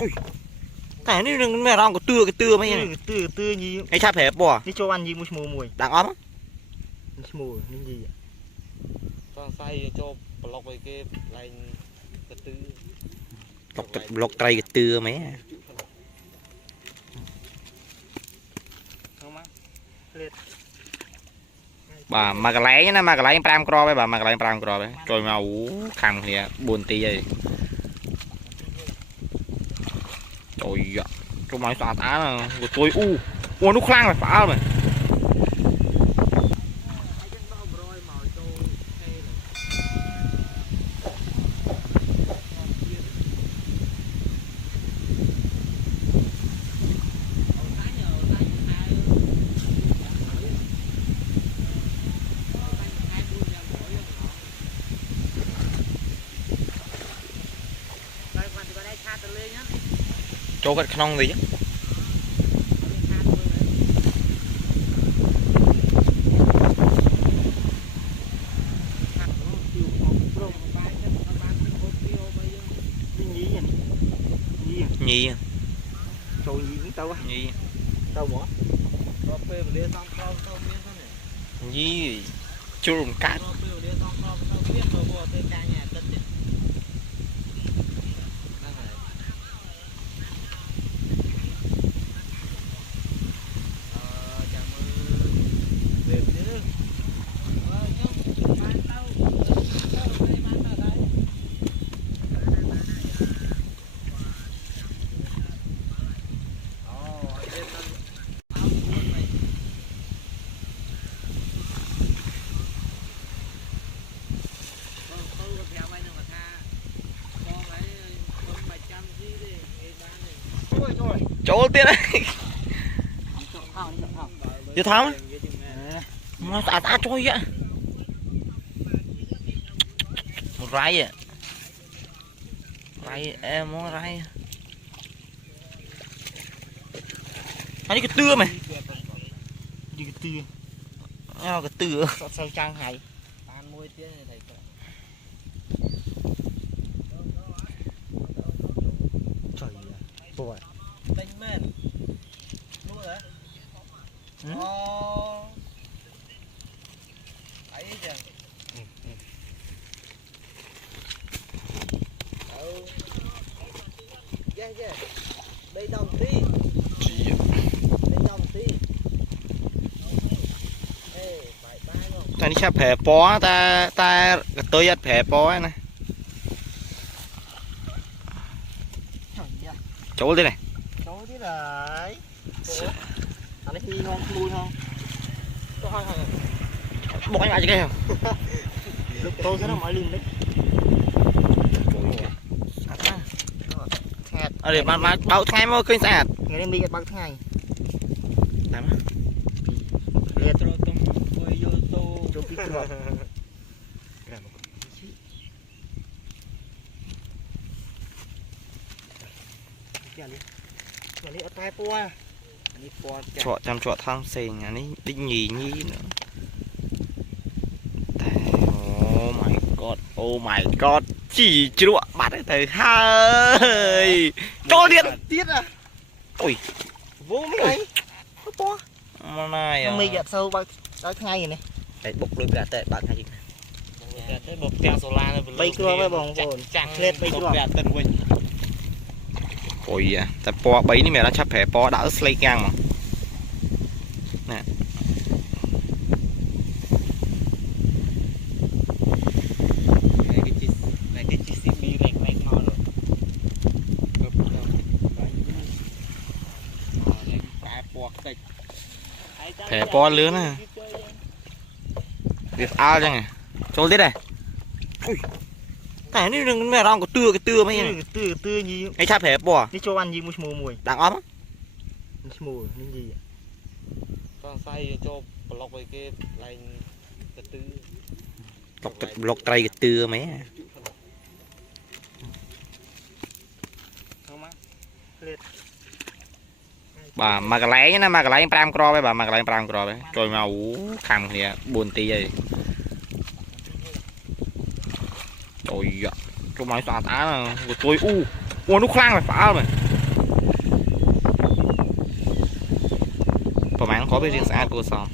Ui, cái này đừng mẹ rong cái tưa mấy này. Tưa gì? Cái chắp hẹp bò. Đi cho ăn gì mua mùi. Đang ốm á. Mùi những gì? Con say cho block về cái line cái tư. Lọc cây cái tưa mấy. Không má. Bà mà cái lấy nhá, mà cái lấy pram cro với bà mà cái lấy pram cro với. Rồi mà khăm kìa buồn tí vậy. Trời ạ. Tôi nói xóa tá là tôi ua nó khlang phải phá mày. Chỗ cái nông gì chứ. Nhì Trời gì cũng tao á. nhì Tao bỏ. Có phê mà liên xong không biết thế này. nhì chùm cát. Có phê mà liên xong không biết rồi mua tên ca nhà tân đi. Chỗ tiên đấy. Chưa thắm. Nó ta trôi vậy. Một rai à. Rai em muốn rai. Anh cái tưa mày. Đi cái tưa. Cái tưa. Sao trang hay. Ăn môi tiếng này thầy cậu. Trời ơi. Đánh men. Luôn hả? Ấy kìa. Yeah. Đây đồng tí. Đây đồng tí. Ê, phải bay luôn. Ta đi chắp hẹp bó ta tôi dắt hẹp bó này. Chỗ đây này. Chỗ thế này. Anh ấy đi không? Lui không? Thôi. Bỏ anh lại chứ cái không? Lúc tôi sẽ nó mọi liền đấy. Để bạn báo thay mà khơi sạch. Ngày đêm đi cái bao ngày. Làm á. Liệt Cho tôm quay vô tô. cho phi thường. Này ở tai po. Này po. Chọ chăm chọ thang xền nhà này đinh nhì nữa. Oh my god. Chỉ chữa bắt đấy thầy hai. Cho điện Tiết à. Ui. Vô mấy này. Có po. Mà này Mày gạt sâu bao ngày rồi này. Đấy bốc đôi gạt tệ bạn hay gì. Cái bột teo solar này. Bay cưa với bóng bồn. Chặt lên bay cưa. Bột tân quỳnh. Ôi à, tại po bấyนี่mẹ đã chấp hẹp po đã slay ngang mà. Nè. Cái chi xí bí rạch rạch ngon rồi. Cái bột kịch. Hẹp po lứa nè. Việc ao chứ này. Chỗ tiết này. Ui. Cái này đừng mẹ rong cái tưa mấy này. Tưa gì? Cái chắp hẹp bò. Đi cho ăn gì mua mùi. Đang ốm á. Mùi những gì? Con say cho block về cái line cái tư. Lọc cây cái tưa mấy. Không má. Bà mà cái lấy nhá, mà cái lấy pram cro với bà mà cái lấy pram cro với. Rồi mà khăm kìa buồn tí vậy. Trời ạ. Tôi nói xóa tá là tôi ua nó khlang phải phá mày. ប្រហែលក៏វារៀងស្អាតគួរសម